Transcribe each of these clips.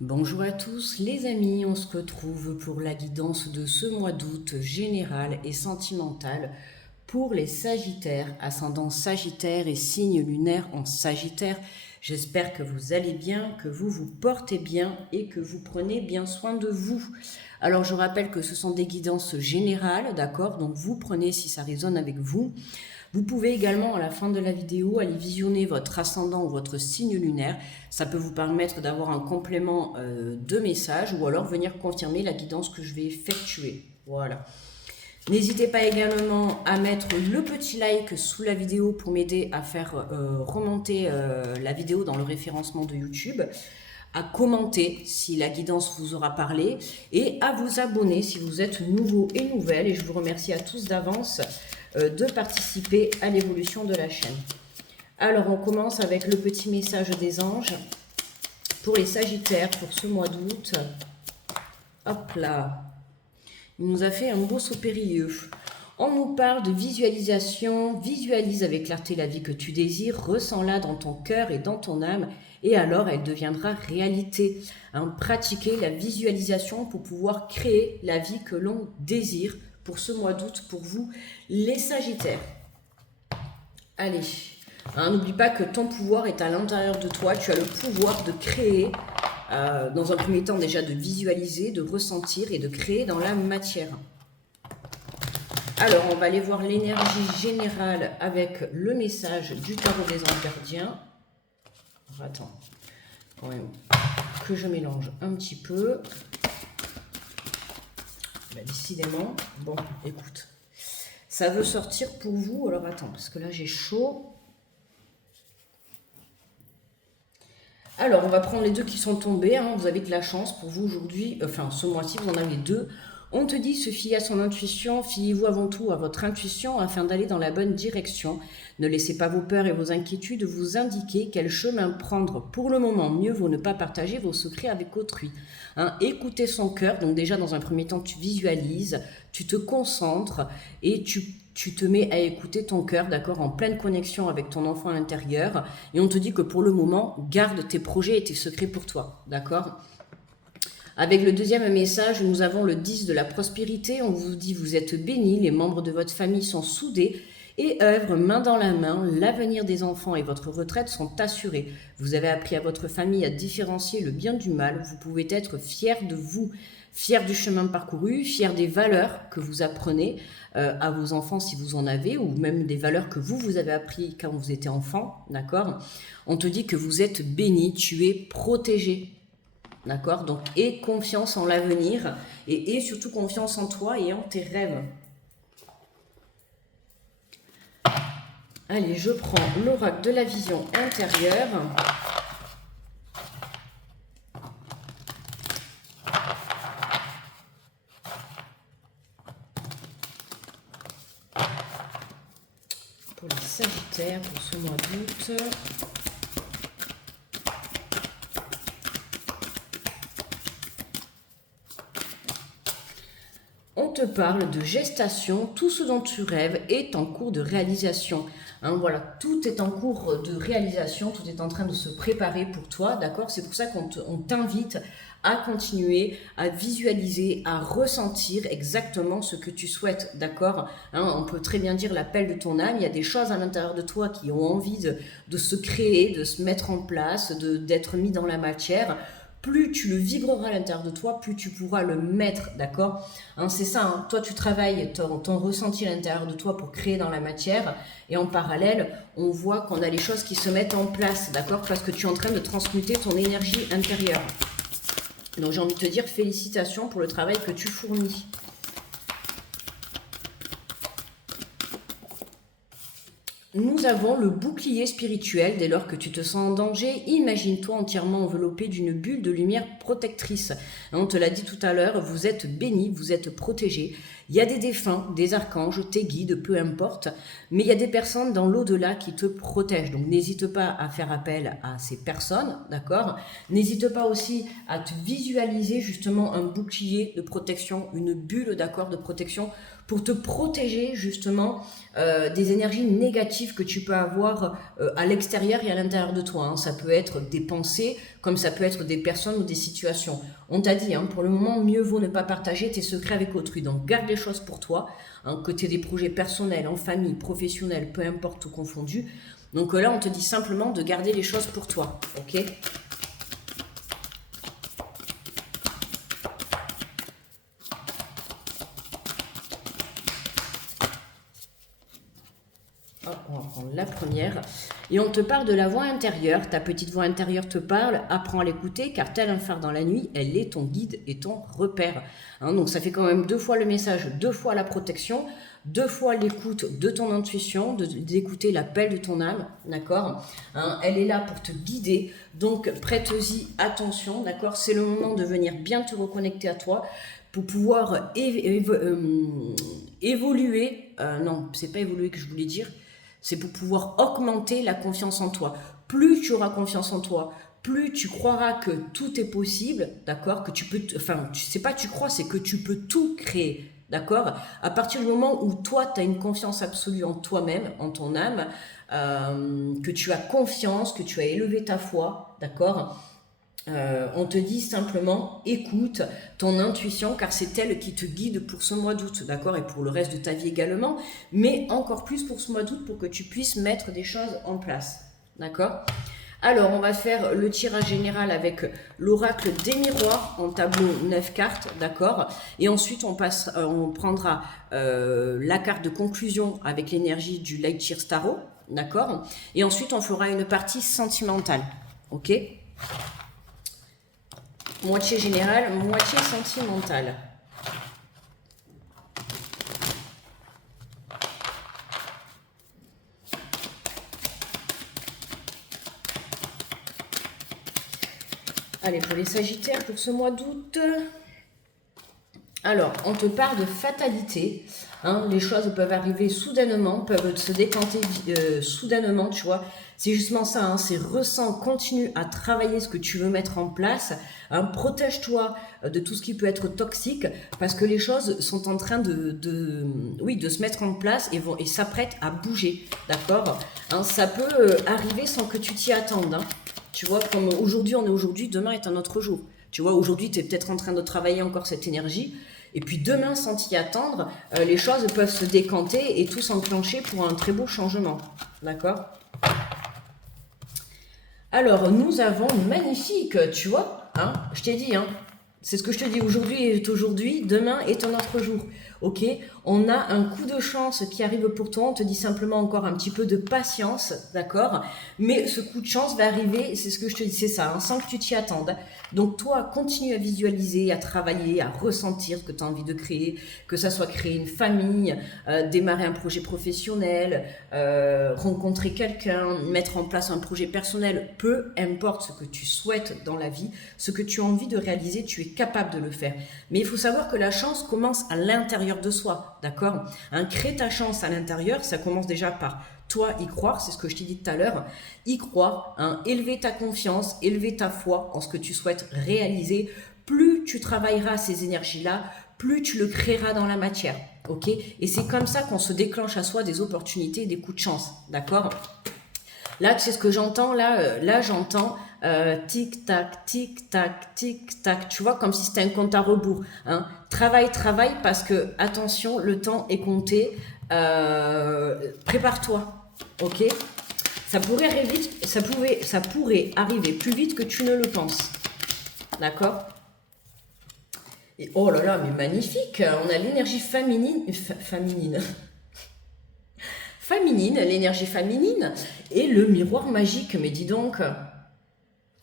Bonjour à tous les amis, on se retrouve pour la guidance de ce mois d'août général et sentimental pour les Sagittaires, ascendant Sagittaire et signe lunaire en Sagittaire. J'espère que vous allez bien, que vous vous portez bien et que vous prenez bien soin de vous. Alors je rappelle que ce sont des guidances générales, d'accord? Donc vous prenez si ça résonne avec vous. Vous pouvez également à la fin de la vidéo aller visionner votre ascendant ou votre signe lunaire. Ça peut vous permettre d'avoir un complément de message ou alors venir confirmer la guidance que je vais effectuer. Voilà. N'hésitez pas également à mettre le petit like sous la vidéo pour m'aider à faire remonter la vidéo dans le référencement de YouTube, à commenter si la guidance vous aura parlé et à vous abonner si vous êtes nouveau et nouvelle. Et je vous remercie à tous d'avance de participer à l'évolution de la chaîne. Alors on commence avec le petit message des anges pour les Sagittaires pour ce mois d'août. Hop là, il nous a fait un beau saut périlleux. On nous parle de visualisation. Visualise avec clarté la vie que tu désires, ressens-la dans ton cœur et dans ton âme, et alors elle deviendra réalité. Pratiquez la visualisation pour pouvoir créer la vie que l'on désire pour ce mois d'août pour vous, les Sagittaires. Allez, n'oublie pas que ton pouvoir est à l'intérieur de toi. Tu as le pouvoir de créer, dans un premier temps déjà de visualiser, de ressentir et de créer dans la matière. Alors, on va aller voir l'énergie générale avec le message du tarot des anges gardiens. Attends, quand même, que je mélange un petit peu. Bah, décidément, bon, écoute, ça veut sortir pour vous. Alors, attends, parce que là, j'ai chaud. Alors, on va prendre les deux qui sont tombés. Vous avez de la chance pour vous aujourd'hui. Enfin, ce mois-ci, vous en avez deux. On te dit, se fier à son intuition, fiez-vous avant tout à votre intuition afin d'aller dans la bonne direction. Ne laissez pas vos peurs et vos inquiétudes vous indiquer quel chemin prendre. Pour le moment, mieux vaut ne pas partager vos secrets avec autrui. Écoutez son cœur, donc déjà dans un premier temps, tu visualises, tu te concentres et tu te mets à écouter ton cœur, d'accord, en pleine connexion avec ton enfant intérieur. Et on te dit que pour le moment, garde tes projets et tes secrets pour toi, d'accord ? Avec le deuxième message, nous avons le 10 de la prospérité. On vous dit, vous êtes bénis, les membres de votre famille sont soudés et œuvrent main dans la main. L'avenir des enfants et votre retraite sont assurés. Vous avez appris à votre famille à différencier le bien du mal. Vous pouvez être fiers de vous, fiers du chemin parcouru, fiers des valeurs que vous apprenez à vos enfants si vous en avez, ou même des valeurs que vous avez appris quand vous étiez enfant, d'accord ? On te dit que vous êtes bénis, tu es protégé. D'accord? Donc, aie confiance en l'avenir et aie surtout confiance en toi et en tes rêves. Allez, je prends l'oracle de la vision intérieure. Pour les Sagittaires, pour ce mois d'août. On te parle de gestation, tout ce dont tu rêves est en cours de réalisation. Voilà, tout est en cours de réalisation, tout est en train de se préparer pour toi, d'accord? C'est pour ça qu'on t'invite à continuer, à visualiser, à ressentir exactement ce que tu souhaites, d'accord? On peut très bien dire l'appel de ton âme, il y a des choses à l'intérieur de toi qui ont envie de se créer, de se mettre en place, d'être mis dans la matière. Plus tu le vibreras à l'intérieur de toi, plus tu pourras le mettre, d'accord? C'est ça, toi tu travailles ton ressenti à l'intérieur de toi pour créer dans la matière, et en parallèle, on voit qu'on a les choses qui se mettent en place, d'accord? Parce que tu es en train de transmuter ton énergie intérieure. Donc j'ai envie de te dire félicitations pour le travail que tu fournis. Nous avons le bouclier spirituel. Dès lors que tu te sens en danger, imagine-toi entièrement enveloppé d'une bulle de lumière protectrice. On te l'a dit tout à l'heure, vous êtes béni, vous êtes protégé. Il y a des défunts, des archanges, tes guides, peu importe, mais il y a des personnes dans l'au-delà qui te protègent. Donc n'hésite pas à faire appel à ces personnes, d'accord? N'hésite pas aussi à te visualiser justement un bouclier de protection, une bulle, d'accord, de protection pour te protéger justement des énergies négatives que tu peux avoir à l'extérieur et à l'intérieur de toi. Hein. Ça peut être des pensées, comme ça peut être des personnes ou des situations. On t'a dit, hein, pour le moment, mieux vaut ne pas partager tes secrets avec autrui. Donc garde les choses pour toi, hein, que tu aies des projets personnels, en famille, professionnels, peu importe, tout confondu. Donc là, on te dit simplement de garder les choses pour toi, ok ? On va prendre la première. Et on te parle de la voix intérieure. Ta petite voix intérieure te parle. Apprends à l'écouter car tel un phare dans la nuit, elle est ton guide et ton repère. Hein, donc ça fait quand même 2 fois le message, 2 fois la protection, 2 fois l'écoute de ton intuition, d'écouter l'appel de ton âme. D'accord, hein, elle est là pour te guider. Donc prête-y attention. D'accord, c'est le moment de venir bien te reconnecter à toi pour pouvoir évoluer. Non, c'est pas évoluer que je voulais dire. C'est pour pouvoir augmenter la confiance en toi. Plus tu auras confiance en toi, plus tu croiras que tout est possible, d'accord, que tu peux, enfin, c'est pas tu crois, c'est que tu peux tout créer, d'accord. À partir du moment où toi, tu as une confiance absolue en toi-même, en ton âme, que tu as confiance, que tu as élevé ta foi, d'accord. On te dit simplement écoute ton intuition car c'est elle qui te guide pour ce mois d'août, d'accord, et pour le reste de ta vie également, mais encore plus pour ce mois d'août pour que tu puisses mettre des choses en place, d'accord. Alors on va faire le tirage général avec l'oracle des miroirs en tableau 9 cartes, d'accord, et ensuite on prendra la carte de conclusion avec l'énergie du Light Year Tarot, d'accord, et ensuite on fera une partie sentimentale, ok. Moitié générale, moitié sentimentale. Allez, pour les Sagittaires, pour ce mois d'août. Alors, on te parle de fatalité. Hein, les choses peuvent arriver soudainement, peuvent se décanter soudainement, tu vois. C'est justement ça, hein, c'est ressens, continue à travailler ce que tu veux mettre en place. Hein, protège-toi de tout ce qui peut être toxique parce que les choses sont en train de se mettre en place et s'apprêtent à bouger, d'accord, hein, ça peut arriver sans que tu t'y attendes. Hein. Tu vois, comme aujourd'hui, on est aujourd'hui, demain est un autre jour. Tu vois, aujourd'hui, tu es peut-être en train de travailler encore cette énergie. Et puis demain, sans t'y attendre, les choses peuvent se décanter et tout s'enclencher pour un très beau changement. D'accord ? Alors, nous avons magnifique, tu vois, hein, je t'ai dit, hein, c'est ce que je te dis, aujourd'hui est aujourd'hui, demain est un autre jour. Ok, on a un coup de chance qui arrive pour toi, on te dit simplement encore un petit peu de patience, d'accord, mais ce coup de chance va arriver, c'est ce que je te dis, c'est ça, hein, sans que tu t'y attendes. Donc toi, continue à visualiser, à travailler, à ressentir ce que tu as envie de créer, que ça soit créer une famille, démarrer un projet professionnel, rencontrer quelqu'un, mettre en place un projet personnel, peu importe ce que tu souhaites dans la vie, ce que tu as envie de réaliser, tu es capable de le faire. Mais il faut savoir que la chance commence à l'intérieur de soi, d'accord, hein, crée ta chance à l'intérieur, ça commence déjà par toi y croire, c'est ce que je t'ai dit tout à l'heure, y croire, hein, élever ta confiance, élever ta foi en ce que tu souhaites réaliser. Plus tu travailleras ces énergies-là, plus tu le créeras dans la matière, ok. Et c'est comme ça qu'on se déclenche à soi des opportunités et des coups de chance, d'accord. Là, tu sais ce que j'entends, là j'entends tic-tac, tic-tac, tic-tac, tu vois, comme si c'était un compte à rebours. Hein. Travaille parce que, attention, le temps est compté. Prépare-toi, ok. Ça pourrait arriver plus vite que tu ne le penses, d'accord. Et oh là là, mais magnifique, on a l'énergie féminine. L'énergie féminine et le miroir magique. Mais dis donc,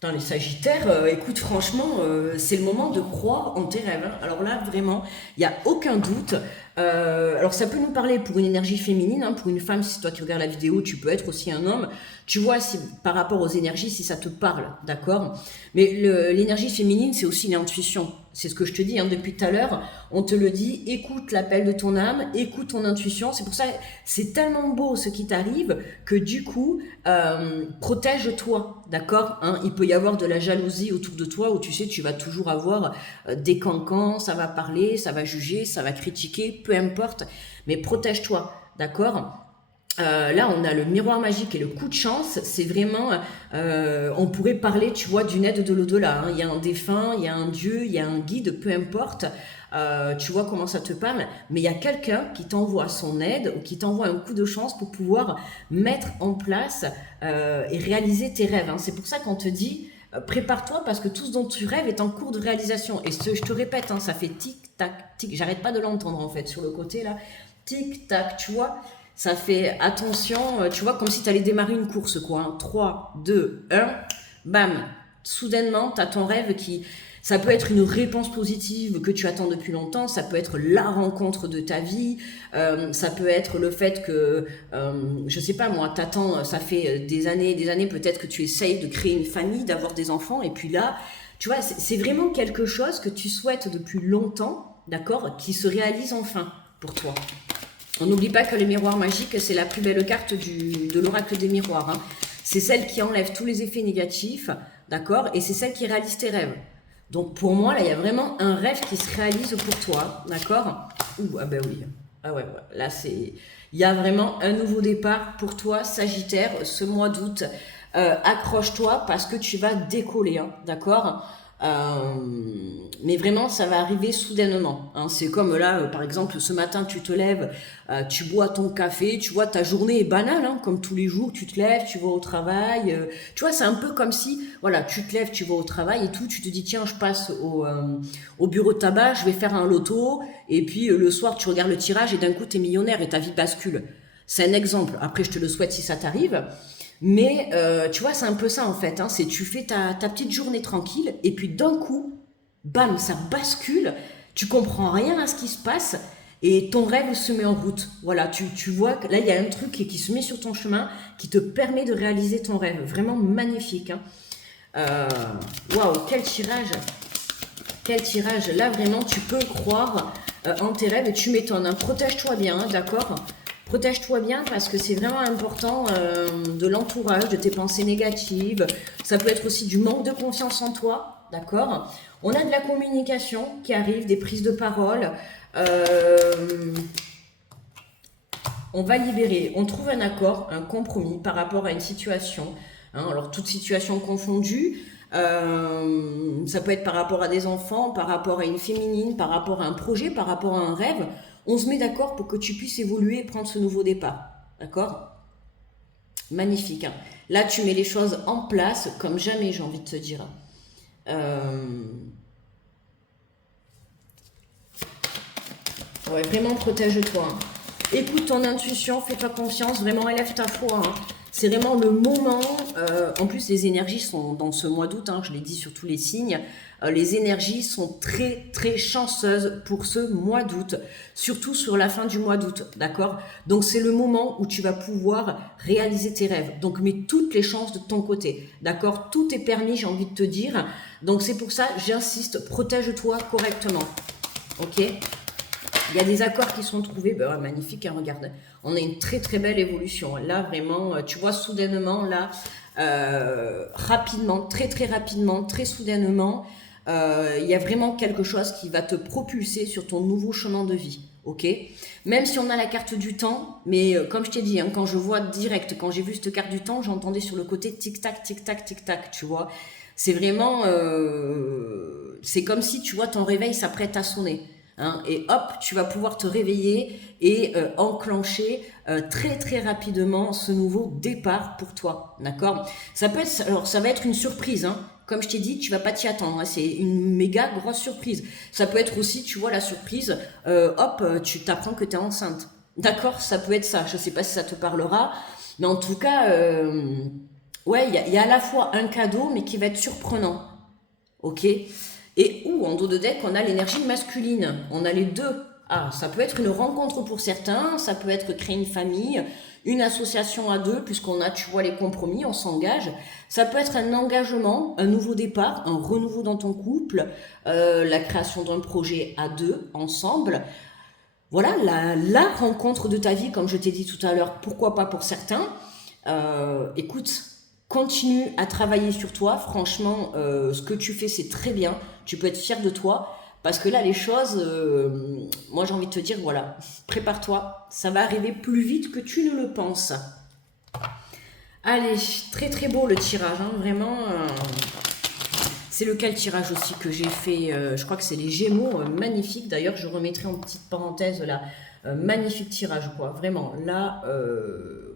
dans les Sagittaires, écoute, franchement, c'est le moment de croire en tes rêves. Hein. Alors là, vraiment, il n'y a aucun doute. Alors ça peut nous parler pour une énergie féminine, hein, pour une femme, si c'est toi qui regardes la vidéo, tu peux être aussi un homme. Tu vois, si, par rapport aux énergies, si ça te parle, d'accord. Mais l'énergie féminine, c'est aussi l'intuition. C'est ce que je te dis hein, depuis tout à l'heure. On te le dit, écoute l'appel de ton âme, écoute ton intuition. C'est pour ça, c'est tellement beau ce qui t'arrive que du coup, protège-toi, d'accord hein. Il peut y avoir de la jalousie autour de toi où tu sais, tu vas toujours avoir des cancans, ça va parler, ça va juger, ça va critiquer, peu importe. Mais protège-toi, d'accord. Là, on a le miroir magique et le coup de chance. C'est vraiment, on pourrait parler, tu vois, d'une aide de l'au-delà. Hein. Il y a un défunt, il y a un dieu, il y a un guide, peu importe. Tu vois comment ça te parle. Mais il y a quelqu'un qui t'envoie son aide ou qui t'envoie un coup de chance pour pouvoir mettre en place et réaliser tes rêves. Hein. C'est pour ça qu'on te dit, prépare-toi parce que tout ce dont tu rêves est en cours de réalisation. Et je te répète, hein, ça fait tic-tac, tic. J'arrête pas de l'entendre en fait sur le côté là. Tic-tac, tu vois. Ça fait attention, tu vois, comme si tu allais démarrer une course, quoi. Hein. 3, 2, 1, bam. Soudainement, tu as ton rêve qui... Ça peut être une réponse positive que tu attends depuis longtemps, ça peut être la rencontre de ta vie, ça peut être le fait que, je sais pas moi, t'attends, ça fait des années peut-être que tu essayes de créer une famille, d'avoir des enfants, et puis là, tu vois, c'est vraiment quelque chose que tu souhaites depuis longtemps, d'accord, qui se réalise enfin pour toi. On n'oublie pas que le miroir magique, c'est la plus belle carte de l'oracle des miroirs. Hein. C'est celle qui enlève tous les effets négatifs, d'accord. Et c'est celle qui réalise tes rêves. Donc pour moi, là, il y a vraiment un rêve qui se réalise pour toi, d'accord. Ouh, ah ben oui. Ah ouais, ouais. Là, c'est... Il y a vraiment un nouveau départ pour toi, Sagittaire, ce mois d'août. Accroche-toi parce que tu vas décoller, hein, d'accord. Mais vraiment, ça va arriver soudainement. Hein. C'est comme là, par exemple, ce matin, tu te lèves, tu bois ton café, tu vois, ta journée est banale, hein, comme tous les jours, tu te lèves, tu vas au travail. Tu vois, c'est un peu comme si, voilà, tu te lèves, tu vas au travail et tout, tu te dis, tiens, je passe au bureau de tabac, je vais faire un loto, et puis le soir, tu regardes le tirage et d'un coup, tu es millionnaire et ta vie bascule. C'est un exemple. Après, je te le souhaite si ça t'arrive. Mais tu vois, c'est un peu ça en fait. Hein. C'est tu fais ta petite journée tranquille et puis d'un coup, bam, ça bascule. Tu comprends rien à ce qui se passe et ton rêve se met en route. Voilà, tu vois que là, il y a un truc qui se met sur ton chemin qui te permet de réaliser ton rêve. Vraiment magnifique. Hein. Waouh, quel tirage! Quel tirage! Là, vraiment, tu peux croire en tes rêves et tu m'étonnes. Hein. Protège-toi bien, hein, d'accord? Protège-toi bien parce que c'est vraiment important de l'entourage, de tes pensées négatives. Ça peut être aussi du manque de confiance en toi, d'accord? On a de la communication qui arrive, des prises de parole. On va libérer, on trouve un accord, un compromis par rapport à une situation. Hein, alors, toute situation confondue. Ça peut être par rapport à des enfants, par rapport à une féminine, par rapport à un projet, par rapport à un rêve. On se met d'accord pour que tu puisses évoluer et prendre ce nouveau départ. D'accord? Magnifique. Hein. Là, tu mets les choses en place comme jamais, j'ai envie de te dire. Ouais, vraiment, protège-toi. Hein. Écoute ton intuition, fais-toi confiance, vraiment élève ta foi. Hein. C'est vraiment le moment. En plus, les énergies sont dans ce mois d'août, hein, je l'ai dit sur tous les signes. Les énergies sont très très chanceuses pour ce mois d'août, surtout sur la fin du mois d'août, d'accord? Donc c'est le moment où tu vas pouvoir réaliser tes rêves. Donc mets toutes les chances de ton côté, d'accord? Tout est permis, j'ai envie de te dire. Donc c'est pour ça, j'insiste, protège-toi correctement, ok? Il y a des accords qui sont trouvés, ben ouais, magnifique, hein, regarde, on a une très très belle évolution. Là vraiment, tu vois, soudainement, là, rapidement, très très rapidement, très soudainement, il y a vraiment quelque chose qui va te propulser sur ton nouveau chemin de vie, ok? Même si on a la carte du temps, mais comme je t'ai dit, hein, quand je vois direct, quand j'ai vu cette carte du temps, j'entendais sur le côté tic-tac, tic-tac, tic-tac, tu vois? C'est vraiment, c'est comme si, tu vois, ton réveil s'apprête à sonner. Hein, et hop, tu vas pouvoir te réveiller et enclencher très très rapidement ce nouveau départ pour toi, d'accord? Ça peut être, alors ça va être une surprise, hein. Comme je t'ai dit, tu vas pas t'y attendre, hein. C'est une méga grosse surprise. Ça peut être aussi, tu vois, la surprise, hop, tu t'apprends que tu es enceinte, d'accord? Ça peut être ça. Je sais pas si ça te parlera, mais en tout cas, ouais, il y a à la fois un cadeau, mais qui va être surprenant, ok? Et ou en dos de deck, on a l'énergie masculine. On a les deux. Ah, ça peut être une rencontre pour certains, ça peut être créer une famille, une association à deux, puisqu'on a, tu vois, les compromis, on s'engage. Ça peut être un engagement, un nouveau départ, un renouveau dans ton couple, la création d'un projet à deux, ensemble. Voilà, la rencontre de ta vie, comme je t'ai dit tout à l'heure, pourquoi pas pour certains. Écoute, continue à travailler sur toi. Franchement, ce que tu fais, c'est très bien. Tu peux être fier de toi. Parce que là, les choses, moi j'ai envie de te dire, voilà, prépare-toi. Ça va arriver plus vite que tu ne le penses. Allez, très très beau le tirage, hein, vraiment. C'est lequel tirage aussi que j'ai fait, je crois que c'est les Gémeaux, magnifique. D'ailleurs, je remettrai en petite parenthèse là, magnifique tirage, quoi. Vraiment, là,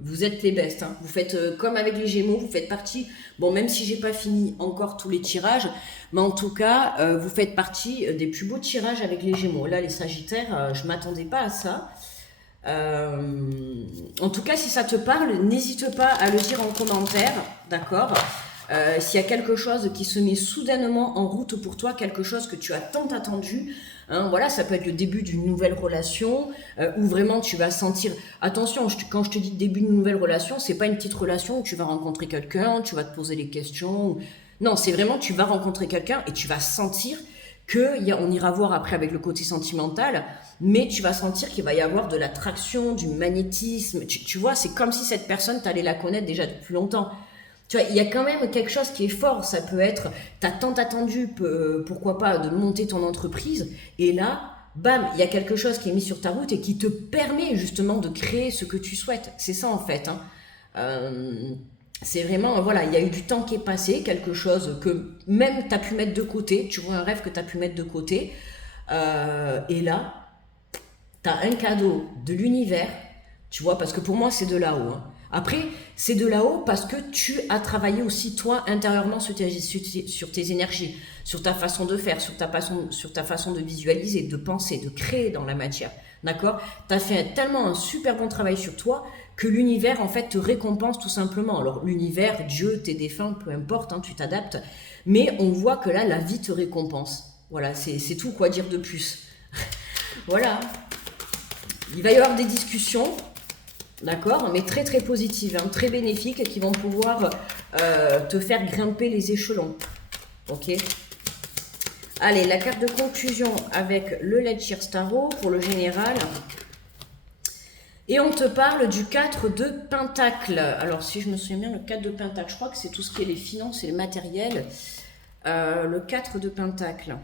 vous êtes les bestes, hein. Vous faites comme avec les Gémeaux, vous faites partie. Bon, même si j'ai pas fini encore tous les tirages, mais en tout cas, vous faites partie des plus beaux tirages avec les Gémeaux. Là, les Sagittaires, je m'attendais pas à ça. En tout cas, si ça te parle, n'hésite pas à le dire en commentaire, d'accord? S'il y a quelque chose qui se met soudainement en route pour toi, quelque chose que tu as tant attendu, hein, voilà, ça peut être le début d'une nouvelle relation, où vraiment tu vas sentir. Attention, quand je te dis début d'une nouvelle relation, c'est pas une petite relation où tu vas rencontrer quelqu'un, tu vas te poser les questions. Non, c'est vraiment tu vas rencontrer quelqu'un et tu vas sentir on ira voir après avec le côté sentimental, mais tu vas sentir qu'il va y avoir de l'attraction, du magnétisme. Tu vois, c'est comme si cette personne, tu allais la connaître déjà depuis longtemps. Tu vois, il y a quand même quelque chose qui est fort. Ça peut être, t'as tant attendu, pourquoi pas, de monter ton entreprise, et là, bam, il y a quelque chose qui est mis sur ta route et qui te permet justement de créer ce que tu souhaites. C'est ça en fait, hein. C'est vraiment, voilà, il y a eu du temps qui est passé, quelque chose que même tu as pu mettre de côté, tu vois, un rêve que tu as pu mettre de côté, et là, tu as un cadeau de l'univers, tu vois, parce que pour moi, c'est de là-haut, hein. Après, c'est de là-haut parce que tu as travaillé aussi, toi, intérieurement sur tes énergies, sur ta façon de faire, sur ta façon de visualiser, de penser, de créer dans la matière. D'accord? Tu as fait tellement un super bon travail sur toi que l'univers, en fait, te récompense tout simplement. Alors, l'univers, Dieu, tes défunts, peu importe, hein, tu t'adaptes. Mais on voit que là, la vie te récompense. Voilà, c'est tout, quoi dire de plus. Voilà. Il va y avoir des discussions, d'accord, mais très très positives, hein, très bénéfiques, qui vont pouvoir te faire grimper les échelons. Ok. Allez, la carte de conclusion avec le Leadshire Tarot pour le général. Et on te parle du 4 de Pentacle. Alors, si je me souviens bien, le 4 de Pentacle, je crois que c'est tout ce qui est les finances et le matériel. Le 4 de Pentacle.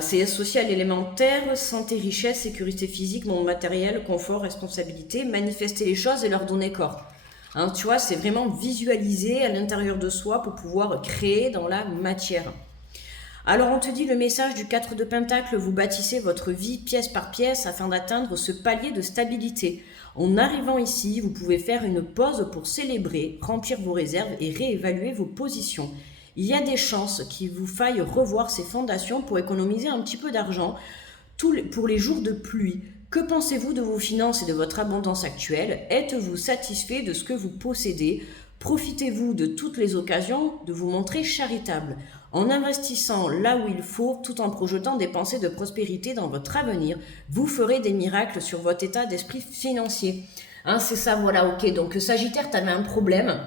C'est associé à l'élémentaire, santé, richesse, sécurité physique, monde matériel, confort, responsabilité, manifester les choses et leur donner corps. Hein, tu vois, c'est vraiment visualiser à l'intérieur de soi pour pouvoir créer dans la matière. Alors on te dit le message du 4 de Pentacle, vous bâtissez votre vie pièce par pièce afin d'atteindre ce palier de stabilité. En arrivant ici, vous pouvez faire une pause pour célébrer, remplir vos réserves et réévaluer vos positions. Il y a des chances qu'il vous faille revoir ces fondations pour économiser un petit peu d'argent pour les jours de pluie. Que pensez-vous de vos finances et de votre abondance actuelle? Êtes-vous satisfait de ce que vous possédez? Profitez-vous de toutes les occasions de vous montrer charitable en investissant là où il faut, tout en projetant des pensées de prospérité dans votre avenir. Vous ferez des miracles sur votre état d'esprit financier. Hein, c'est ça, voilà, ok. Donc Sagittaire, tu avais un problème.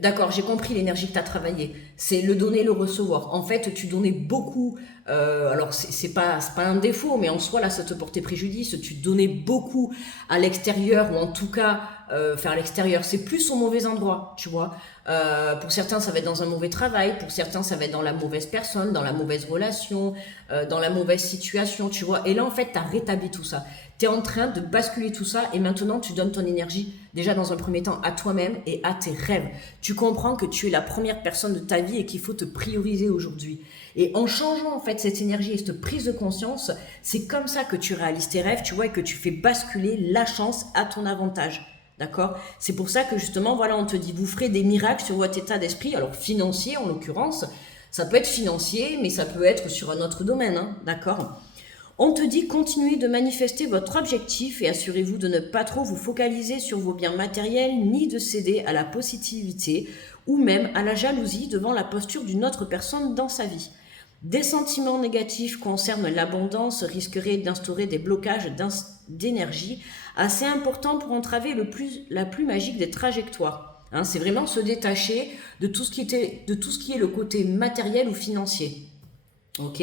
D'accord, j'ai compris l'énergie que tu as travaillée. C'est le donner, le recevoir. En fait, tu donnais beaucoup. Alors, c'est pas un défaut, mais en soi, là, ça te portait préjudice. Tu donnais beaucoup à l'extérieur, ou en tout cas, à l'extérieur. C'est plus au mauvais endroit, tu vois. Pour certains, ça va être dans un mauvais travail. Pour certains, ça va être dans la mauvaise personne, dans la mauvaise relation, dans la mauvaise situation, tu vois. Et là, en fait, tu as rétabli tout ça. Tu es en train de basculer tout ça et maintenant tu donnes ton énergie déjà dans un premier temps à toi-même et à tes rêves. Tu comprends que tu es la première personne de ta vie et qu'il faut te prioriser aujourd'hui. Et en changeant en fait cette énergie et cette prise de conscience, c'est comme ça que tu réalises tes rêves, tu vois, et que tu fais basculer la chance à ton avantage. D'accord? C'est pour ça que justement, voilà, on te dit, vous ferez des miracles sur votre état d'esprit, alors financier en l'occurrence. Ça peut être financier, mais ça peut être sur un autre domaine, hein, d'accord? On te dit continuez de manifester votre objectif et assurez-vous de ne pas trop vous focaliser sur vos biens matériels ni de céder à la positivité ou même à la jalousie devant la posture d'une autre personne dans sa vie. Des sentiments négatifs concernant l'abondance risqueraient d'instaurer des blocages d'énergie assez importants pour entraver la plus magique des trajectoires. Hein, c'est vraiment se détacher de tout ce de tout ce qui est le côté matériel ou financier. Ok.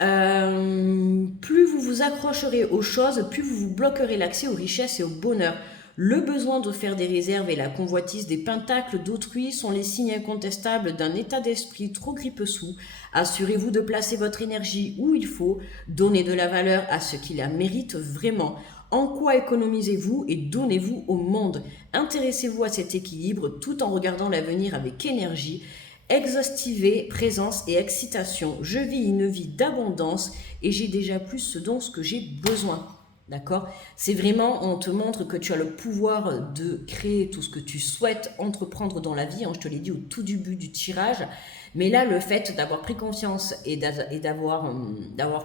Plus vous vous accrocherez aux choses, plus vous vous bloquerez l'accès aux richesses et au bonheur. Le besoin de faire des réserves et la convoitise des pentacles d'autrui sont les signes incontestables d'un état d'esprit trop grippe-sous. Assurez-vous de placer votre énergie où il faut, donnez de la valeur à ce qui la mérite vraiment. En quoi économisez-vous et donnez-vous au monde? Intéressez-vous à cet équilibre tout en regardant l'avenir avec énergie. Exhaustivez, présence et excitation. Je vis une vie d'abondance et j'ai déjà plus ce dont ce que j'ai besoin. D'accord? C'est vraiment, on te montre que tu as le pouvoir de créer tout ce que tu souhaites entreprendre dans la vie. Hein, je te l'ai dit au tout début du tirage. Mais là, le fait d'avoir pris confiance et d'avoir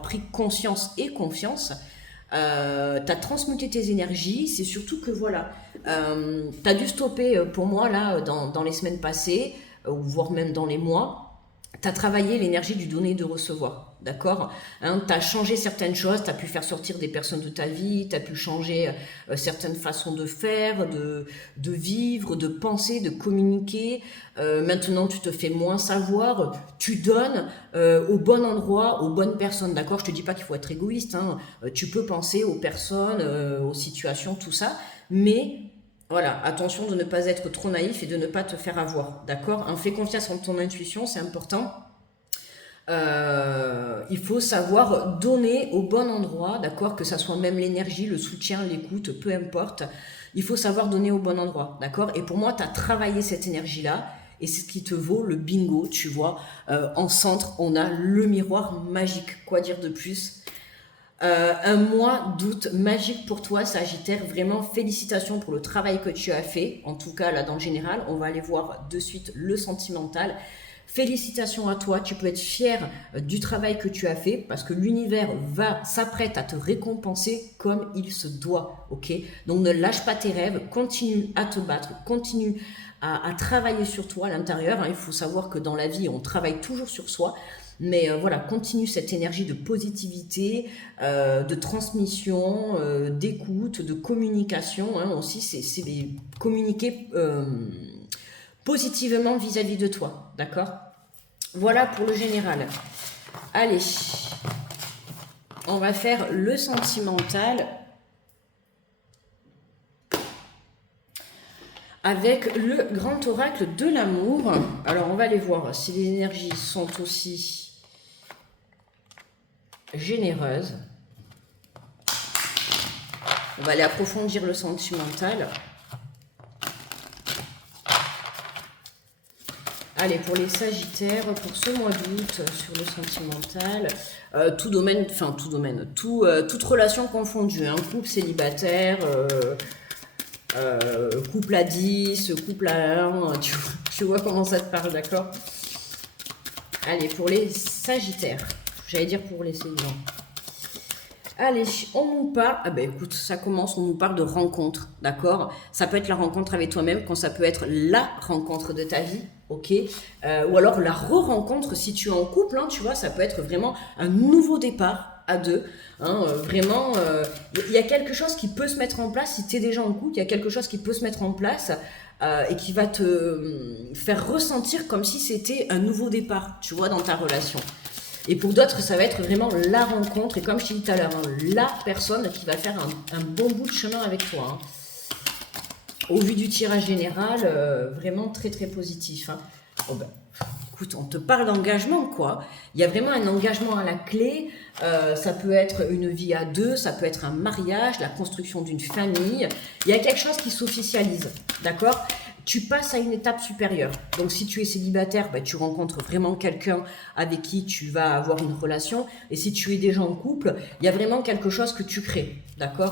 pris conscience et confiance, tu as transmuté tes énergies. C'est surtout que voilà, tu as dû stopper pour moi là dans les semaines passées, voire même dans les mois. Tu as travaillé l'énergie du donner et de recevoir, d'accord, hein, tu as changé certaines choses, tu as pu faire sortir des personnes de ta vie, tu as pu changer certaines façons de faire, de vivre, de penser, de communiquer. Maintenant, tu te fais moins savoir, tu donnes au bon endroit, aux bonnes personnes, d'accord. Je te dis pas qu'il faut être égoïste, hein. Tu peux penser aux personnes, aux situations, tout ça, mais voilà, attention de ne pas être trop naïf et de ne pas te faire avoir, d'accord, hein, fais confiance en ton intuition, c'est important. Il faut savoir donner au bon endroit, d'accord, que ça soit même l'énergie, le soutien, l'écoute, peu importe. Il faut savoir donner au bon endroit, d'accord. Et pour moi, tu as travaillé cette énergie-là et c'est ce qui te vaut le bingo, tu vois. En centre, on a le miroir magique. Quoi dire de plus? Un mois d'août magique pour toi, Sagittaire. Vraiment, félicitations pour le travail que tu as fait. En tout cas, là, dans le général, on va aller voir de suite le sentimental. Félicitations à toi, tu peux être fier du travail que tu as fait parce que l'univers s'apprête à te récompenser comme il se doit, ok? Donc ne lâche pas tes rêves, continue à te battre, continue à travailler sur toi à l'intérieur, hein. Il faut savoir que dans la vie, on travaille toujours sur soi. Mais voilà, continue cette énergie de positivité, de transmission, d'écoute, de communication, hein, aussi, c'est communiquer positivement vis-à-vis de toi, d'accord? Voilà pour le général. Allez, on va faire le sentimental avec le grand oracle de l'amour. Alors, on va aller voir si les énergies sont aussi généreuses. On va aller approfondir le sentimental. Allez, pour les Sagittaires, pour ce mois d'août, sur le sentimental, toute relation confondue, hein, couple célibataire, couple à 10, couple à 1, tu vois comment ça te parle, d'accord? Allez, pour les Sagittaires, j'allais dire pour les Célibataires. Allez, on nous parle, ah ben écoute, ça commence, on nous parle de rencontre, d'accord? Ça peut être la rencontre avec toi-même, quand ça peut être la rencontre de ta vie, ok? Ou alors la re-rencontre si tu es en couple, hein, tu vois, ça peut être vraiment un nouveau départ à deux, hein, vraiment, il y a quelque chose qui peut se mettre en place, si tu es déjà en couple, il y a quelque chose qui peut se mettre en place et qui va te faire ressentir comme si c'était un nouveau départ, tu vois, dans ta relation. Et pour d'autres, ça va être vraiment la rencontre. Et comme je t'ai dit tout à l'heure, hein, la personne qui va faire un bon bout de chemin avec toi. Hein. Au vu du tirage général, vraiment très très positif. Hein. Oh ben, écoute, on te parle d'engagement, quoi. Il y a vraiment un engagement à la clé. Ça peut être une vie à deux, ça peut être un mariage, la construction d'une famille. Il y a quelque chose qui s'officialise, d'accord ? Tu passes à une étape supérieure. Donc, si tu es célibataire, bah, tu rencontres vraiment quelqu'un avec qui tu vas avoir une relation. Et si tu es déjà en couple, il y a vraiment quelque chose que tu crées, d'accord ?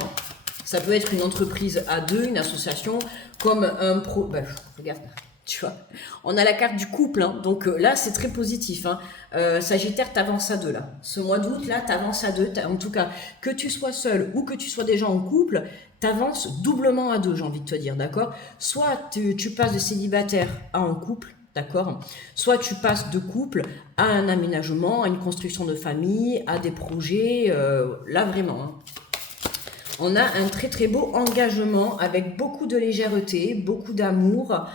Ça peut être une entreprise à deux, une association, comme un pro... Bah, regarde, tu vois. On a la carte du couple, hein, donc là, c'est très positif. Hein. Sagittaire, t'avances à deux, là. Ce mois d'août, là, t'avances à deux. En tout cas, que tu sois seul ou que tu sois déjà en couple, t'avances doublement à deux, j'ai envie de te dire, d'accord ? Soit tu passes de célibataire à en couple, d'accord? Soit tu passes de couple à un aménagement, à une construction de famille, à des projets, là vraiment, hein. On a un très très beau engagement avec beaucoup de légèreté, beaucoup d'amour,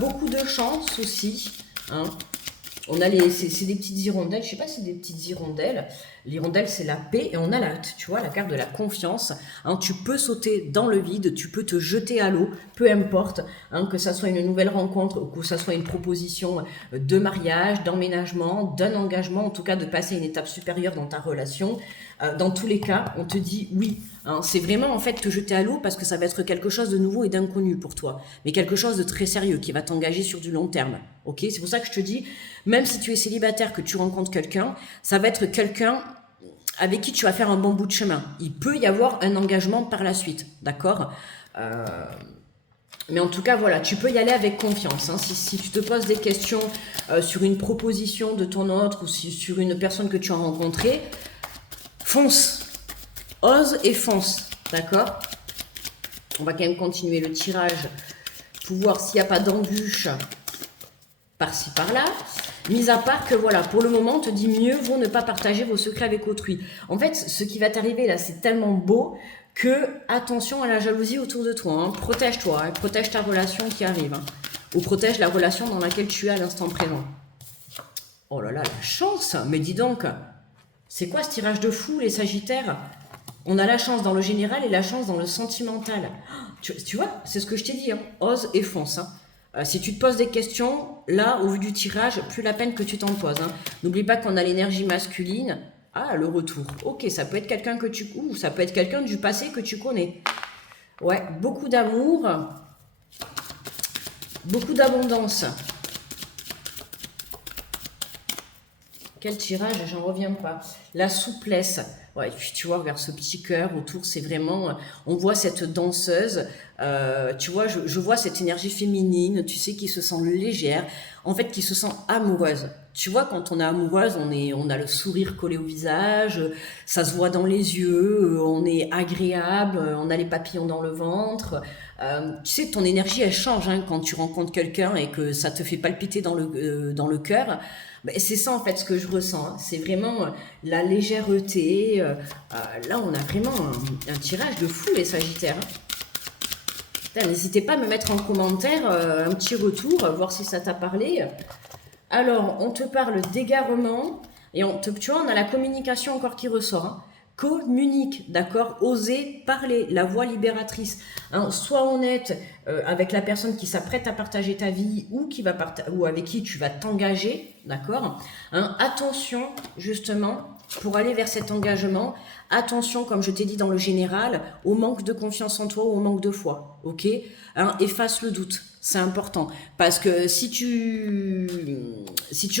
beaucoup de chance aussi, hein. On a c'est des petites hirondelles, je sais pas si c'est des petites hirondelles. L'hirondelle, c'est la paix et on a tu vois, la carte de la confiance, hein. Tu peux sauter dans le vide, tu peux te jeter à l'eau, peu importe, hein, que ça soit une nouvelle rencontre ou que ça soit une proposition de mariage, d'emménagement, d'un engagement, en tout cas de passer à une étape supérieure dans ta relation. Dans tous les cas, on te dit oui, hein. C'est vraiment en fait te jeter à l'eau parce que ça va être quelque chose de nouveau et d'inconnu pour toi, mais quelque chose de très sérieux qui va t'engager sur du long terme. Ok, c'est pour ça que je te dis, même si tu es célibataire, que tu rencontres quelqu'un, ça va être quelqu'un avec qui tu vas faire un bon bout de chemin. Il peut y avoir un engagement par la suite, d'accord? Mais en tout cas, voilà, tu peux y aller avec confiance, hein. Si tu te poses des questions sur une proposition de ton autre ou sur une personne que tu as rencontrée, fonce, ose et fonce, d'accord? On va quand même continuer le tirage pour voir s'il n'y a pas d'embûche par-ci par-là. Mis à part que voilà, pour le moment, on te dit mieux vaut ne pas partager vos secrets avec autrui. En fait, ce qui va t'arriver là, c'est tellement beau que attention à la jalousie autour de toi, hein. Protège-toi, hein. Protège ta relation qui arrive, hein. Ou protège la relation dans laquelle tu es à l'instant présent. Oh là là, la chance. Mais dis donc, c'est quoi ce tirage de fou, les Sagittaires? On a la chance dans le général et la chance dans le sentimental. Tu vois, c'est ce que je t'ai dit, hein. Ose et fonce, hein. Si tu te poses des questions, là, au vu du tirage, plus la peine que tu t'en poses, hein. N'oublie pas qu'on a l'énergie masculine. Ah, le retour. Ok, ça peut être quelqu'un que tu... Ouh, ça peut être quelqu'un du passé que tu connais. Ouais, beaucoup d'amour. Beaucoup d'abondance. Quel tirage, j'en reviens pas. La souplesse. Ouais, tu vois, vers ce petit cœur autour, c'est vraiment... On voit cette danseuse, tu vois, je vois cette énergie féminine, tu sais, qui se sent légère, en fait, qui se sent amoureuse. Tu vois, quand on est amoureuse, on a le sourire collé au visage, ça se voit dans les yeux, on est agréable, on a les papillons dans le ventre. Tu sais, ton énergie, elle change, hein, quand tu rencontres quelqu'un et que ça te fait palpiter dans le cœur. Ben, c'est ça en fait ce que je ressens, hein. C'est vraiment la légèreté. Là, on a vraiment un tirage de fou, les Sagittaires, hein. N'hésitez pas à me mettre en commentaire un petit retour, voir si ça t'a parlé. Alors, on te parle d'égarement. Et tu vois, on a la communication encore qui ressort, hein. Communique, d'accord? Oser parler, la voix libératrice, hein. Sois honnête avec la personne qui s'apprête à partager ta vie ou avec qui tu vas t'engager, d'accord, hein. Attention, justement, pour aller vers cet engagement, attention, comme je t'ai dit dans le général, au manque de confiance en toi ou au manque de foi, ok, hein. Efface le doute, c'est important, parce que si tu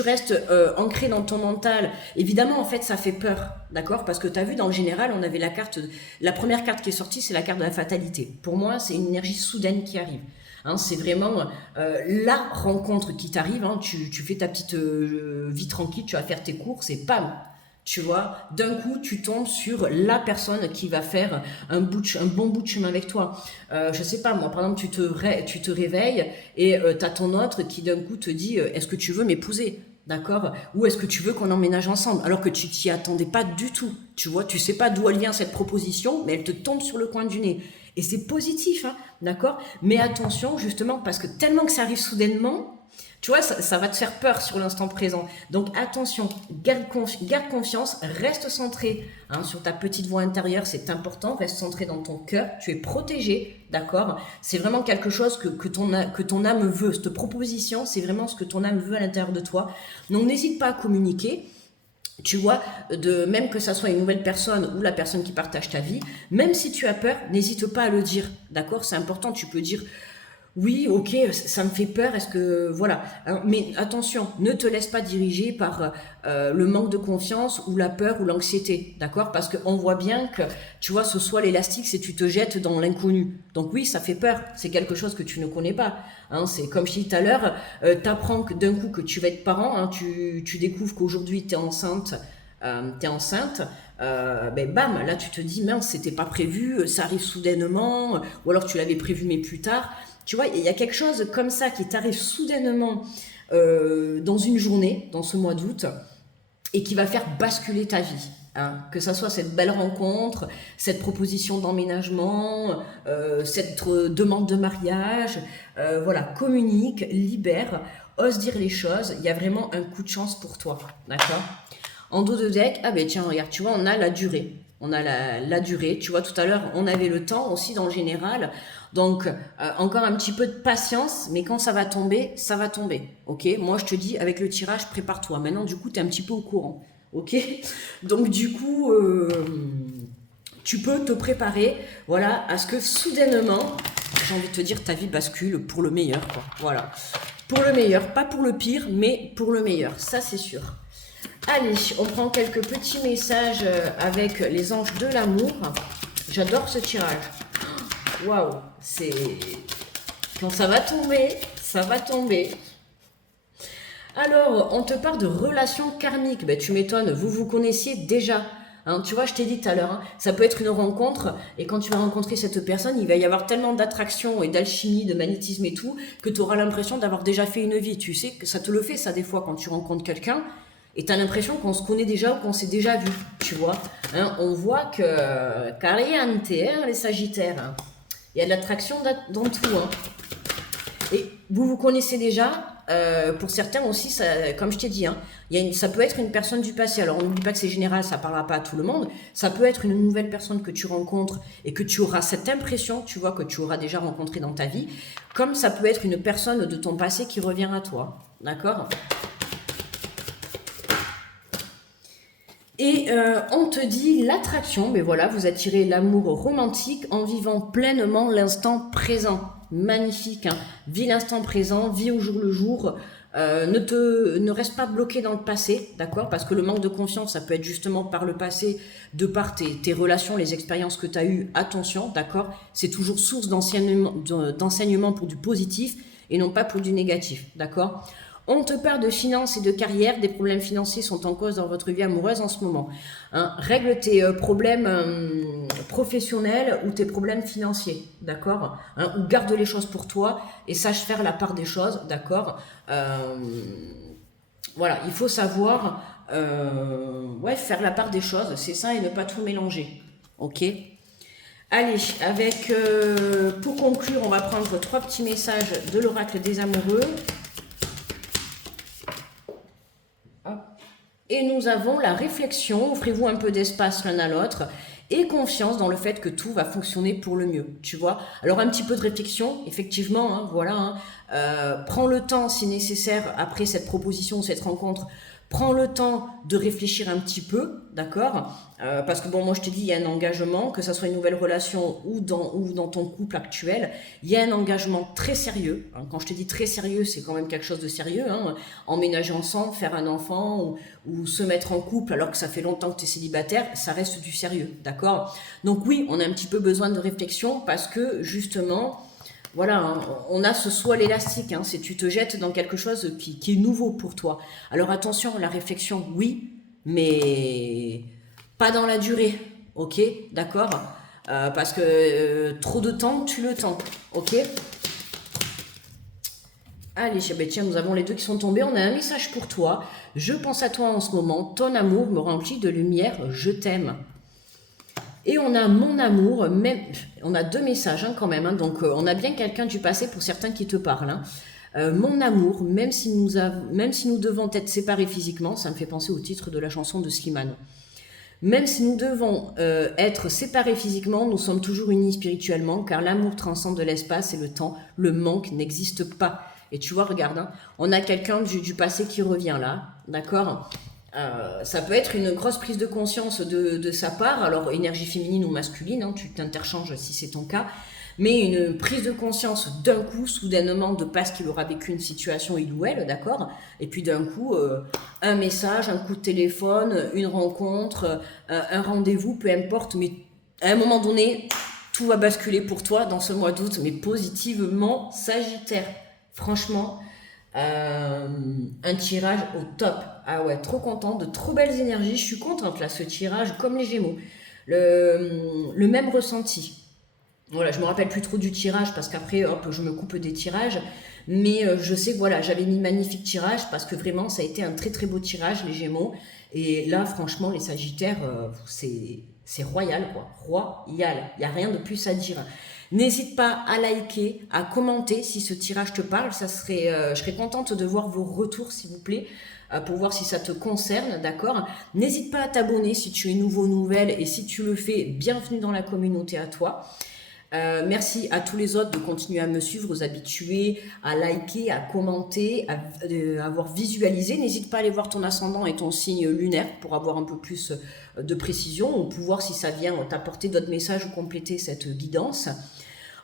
restes ancré dans ton mental, évidemment, en fait, ça fait peur, d'accord, parce que tu as vu, dans le général, on avait la première carte qui est sortie, c'est la carte de la fatalité. Pour moi, c'est une énergie soudaine qui arrive, hein. C'est vraiment la rencontre qui t'arrive, hein. Tu fais ta petite vie tranquille, tu vas faire tes courses et pam, tu vois, d'un coup, tu tombes sur la personne qui va faire un bon bout de chemin avec toi. Je sais pas, moi, par exemple, tu te réveilles et tu as ton autre qui d'un coup te dit est-ce que tu veux m'épouser? D'accord? Ou est-ce que tu veux qu'on emménage ensemble? Alors que tu t'y attendais pas du tout. Tu vois, tu sais pas d'où elle vient cette proposition, mais elle te tombe sur le coin du nez. Et c'est positif, hein, d'accord? Mais attention, justement, parce que tellement que ça arrive soudainement, tu vois, ça va te faire peur sur l'instant présent. Donc attention, garde confiance, reste centré, hein, sur ta petite voix intérieure, c'est important, reste centré dans ton cœur, tu es protégé, d'accord? C'est vraiment quelque chose que ton âme veut. Cette proposition, c'est vraiment ce que ton âme veut à l'intérieur de toi. Donc n'hésite pas à communiquer. Tu vois, même que ça soit une nouvelle personne ou la personne qui partage ta vie, même si tu as peur, n'hésite pas à le dire, d'accord? C'est important, tu peux dire... Oui, ok, ça me fait peur, est-ce que... Voilà. Hein, mais attention, ne te laisse pas diriger par le manque de confiance ou la peur ou l'anxiété, d'accord? Parce qu'on voit bien que, tu vois, ce soit l'élastique, c'est tu te jettes dans l'inconnu. Donc oui, ça fait peur, c'est quelque chose que tu ne connais pas, hein. C'est comme je dis tout à l'heure, tu apprends d'un coup que tu vas être parent, hein, tu découvres qu'aujourd'hui tu es enceinte, ben bam, là tu te dis, mince, c'était pas prévu, ça arrive soudainement, ou alors tu l'avais prévu mais plus tard. Tu vois, il y a quelque chose comme ça qui t'arrive soudainement dans une journée, dans ce mois d'août, et qui va faire basculer ta vie. Hein. Que ça soit cette belle rencontre, cette proposition d'emménagement, cette demande de mariage, voilà, communique, libère, ose dire les choses. Il y a vraiment un coup de chance pour toi, d'accord? En dos de deck, ah ben tiens, regarde, tu vois, on a la durée. On a la durée. Tu vois, tout à l'heure, on avait le temps aussi dans le général. Donc, encore un petit peu de patience, mais quand ça va tomber, ça va tomber. Ok? Moi, je te dis, avec le tirage, prépare-toi. Maintenant, du coup, tu es un petit peu au courant. Ok? Donc, du coup, tu peux te préparer, voilà, à ce que soudainement, j'ai envie de te dire, ta vie bascule pour le meilleur, quoi. Voilà. Pour le meilleur, pas pour le pire, mais pour le meilleur. Ça, c'est sûr. Allez, on prend quelques petits messages avec les anges de l'amour. J'adore ce tirage. Waouh, c'est... Quand ça va tomber, ça va tomber. Alors, on te parle de relations karmiques. Ben, tu m'étonnes, vous vous connaissiez déjà. Hein, tu vois, je t'ai dit tout à l'heure, hein, ça peut être une rencontre, et quand tu vas rencontrer cette personne, il va y avoir tellement d'attraction et d'alchimie, de magnétisme et tout, que tu auras l'impression d'avoir déjà fait une vie. Tu sais que ça te le fait, ça, des fois, quand tu rencontres quelqu'un. Et tu as l'impression qu'on se connaît déjà ou qu'on s'est déjà vu, tu vois. Hein, on voit que caliente, hein, les Sagittaires. Hein. Il y a de l'attraction dans tout. Hein. Et vous vous connaissez déjà. Pour certains aussi, ça, comme je t'ai dit, hein, ça peut être une personne du passé. Alors, on n'oublie pas que c'est général, ça ne parlera pas à tout le monde. Ça peut être une nouvelle personne que tu rencontres et que tu auras cette impression, tu vois, que tu auras déjà rencontré dans ta vie. Comme ça peut être une personne de ton passé qui revient à toi. D'accord ? Et on te dit l'attraction, mais voilà, vous attirez l'amour romantique en vivant pleinement l'instant présent. Magnifique, hein. Vis l'instant présent, vis au jour le jour. Ne reste pas bloqué dans le passé, d'accord? Parce que le manque de confiance, ça peut être justement par le passé, de par tes relations, les expériences que tu as eues. Attention, d'accord? C'est toujours source d'enseignement pour du positif et non pas pour du négatif, d'accord? On te parle de finances et de carrière. Des problèmes financiers sont en cause dans votre vie amoureuse en ce moment. Hein, règle tes problèmes professionnels ou tes problèmes financiers, d'accord? Hein, ou garde les choses pour toi et sache faire la part des choses, d'accord? Voilà, il faut savoir ouais, faire la part des choses, c'est ça, et ne pas tout mélanger. Ok? Allez, avec pour conclure, on va prendre 3 petits messages de l'oracle des amoureux. Et nous avons la réflexion, offrez-vous un peu d'espace l'un à l'autre et confiance dans le fait que tout va fonctionner pour le mieux, tu vois. Alors un petit peu de réflexion, effectivement, hein, voilà. Hein, prends le temps si nécessaire après cette proposition, cette rencontre, prends le temps de réfléchir un petit peu, d'accord parce que bon, moi je te dis, il y a un engagement, que ça soit une nouvelle relation ou dans ton couple actuel, il y a un engagement très sérieux. Hein. Quand je te dis très sérieux, c'est quand même quelque chose de sérieux. Hein. Emménager ensemble, faire un enfant ou se mettre en couple alors que ça fait longtemps que tu es célibataire, ça reste du sérieux, d'accord? Donc oui, on a un petit peu besoin de réflexion parce que justement, voilà, hein, on a ce soin élastique, hein, c'est tu te jettes dans quelque chose qui est nouveau pour toi. Alors attention, la réflexion, oui, mais pas dans la durée, ok, d'accord parce que trop de temps, tue le temps, ok. Allez, ben tiens, nous avons les deux qui sont tombés. On a un message pour toi. Je pense à toi en ce moment. Ton amour me remplit de lumière. Je t'aime. Et on a mon amour. Même, on a 2 messages hein, quand même. Hein, donc, on a bien quelqu'un du passé pour certains qui te parlent. Hein. Mon amour, même si nous devons être séparés physiquement, ça me fait penser au titre de la chanson de Slimane. Même si nous devons être séparés physiquement, nous sommes toujours unis spirituellement, car l'amour transcende l'espace et le temps. Le manque n'existe pas. Et tu vois, regarde, hein, on a quelqu'un du passé qui revient là, d'accord ça peut être une grosse prise de conscience de sa part, alors énergie féminine ou masculine, hein, tu t'interchanges si c'est ton cas, mais une prise de conscience d'un coup, soudainement, de parce qu'il aura vécu une situation, il ou elle, d'accord. Et puis d'un coup, un message, un coup de téléphone, une rencontre, un rendez-vous, peu importe, mais à un moment donné, tout va basculer pour toi dans ce mois d'août, mais positivement, Sagittaire. Franchement, un tirage au top. Ah ouais, trop contente, de trop belles énergies. Je suis contente là, ce tirage, comme les Gémeaux. Le même ressenti. Voilà, je me rappelle plus trop du tirage parce qu'après, hop, je me coupe des tirages. Mais je sais que voilà, j'avais mis magnifique tirage parce que vraiment, ça a été un très très beau tirage, les Gémeaux. Et là, franchement, les Sagittaires, c'est royal, quoi. Royal. Il n'y a rien de plus à dire. N'hésite pas à liker, à commenter si ce tirage te parle. Je serais contente de voir vos retours, s'il vous plaît, pour voir si ça te concerne, d'accord? N'hésite pas à t'abonner si tu es nouveau, nouvelle, et si tu le fais, bienvenue dans la communauté à toi. Merci à tous les autres de continuer à me suivre, aux habitués, à liker, à commenter, à avoir visualisé. N'hésite pas à aller voir ton ascendant et ton signe lunaire pour avoir un peu plus de précision ou pour voir si ça vient t'apporter d'autres messages ou compléter cette guidance.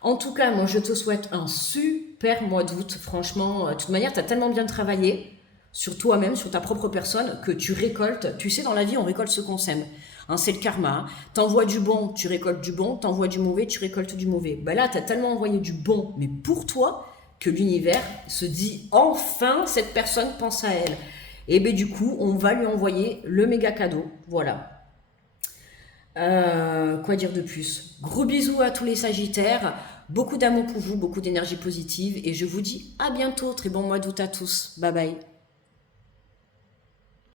En tout cas, moi, je te souhaite un super mois d'août. Franchement, de toute manière, tu as tellement bien travaillé sur toi-même, sur ta propre personne, que tu récoltes. Tu sais, dans la vie, on récolte ce qu'on sème. Hein, c'est le karma. Hein. T'envoies du bon, tu récoltes du bon. T'envoies du mauvais, tu récoltes du mauvais. Ben là, tu as tellement envoyé du bon, mais pour toi, que l'univers se dit enfin, cette personne pense à elle. Et ben du coup, on va lui envoyer le méga cadeau. Voilà. Quoi dire de plus? Gros bisous à tous les Sagittaires. Beaucoup d'amour pour vous, beaucoup d'énergie positive. Et je vous dis à bientôt. Très bon mois d'août à tous. Bye bye.